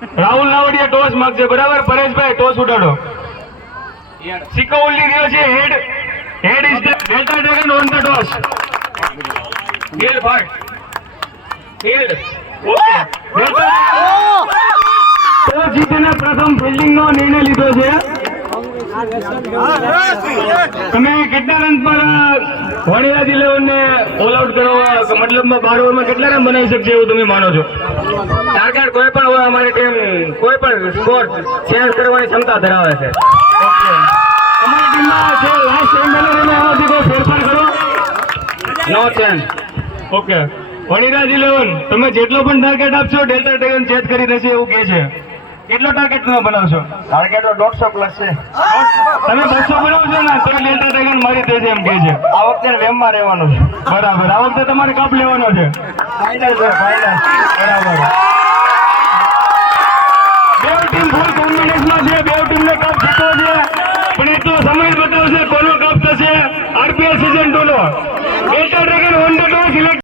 Rahul Navadiya toss માંગશે, બરાબર? પરેશભાઈ ટોસ ઉડાડો. સિક્કો ઉલ્લી રહ્યો છે. Head is the Delta Dragon on the toss. Field fight field. Okay, toss જીતીને પ્રથમ ફિલ્ડિંગ નો નિર્ણય લીધો છે. તમે કેટલા રન પર વણીરાજ 11 ને ઓલ આઉટ કરો, મતલબમાં 12 ઓવરમાં કેટલા રન બનાવી શકશે એવું તમે માનો છો? ટાર્ગેટ કોઈ પણ હોય અમારી ટીમ કોઈ પણ સ્કોર ચેન્જ કરવાની ક્ષમતા ધરાવે છે. અમારી ટીમમાં જે લાસ્ટ ટાઈમ બેનર એમાંથી કોઈ ફેરફાર કરો. નો ચેન્જ. ઓકે, વણીરાજ 11 તમે જેટલો પણ ટાર્ગેટ આપશો ડેલ્ટા ડ્રેગન ચેન્જ કરી દેશે એવું કહે છે. કેટલો ટાર્ગેટ તમે બનાવશો? ટાર્ગેટ 150 પ્લસ છે. તમે 200 બનાવશો ને તો ડેલ્ટા ડ્રેગન મારી દેશે એમ કહે છે. આ વખતે વેમમાં રહેવાનું છે. બરાબર, આ વખતે તમારે કપ લેવાનો છે. ફાઇનલ છે, ફાઇનલ. બરાબર. બે ટીમ ફૂલ કોમ્બિનેશનમાં છે, બે ટીમને કપ જીતવો છે, પણ એ તો સમય બતાવશે કોનો કપ થશે. આરપીએલ સીઝન 2 નો Delta Dragon on the toss select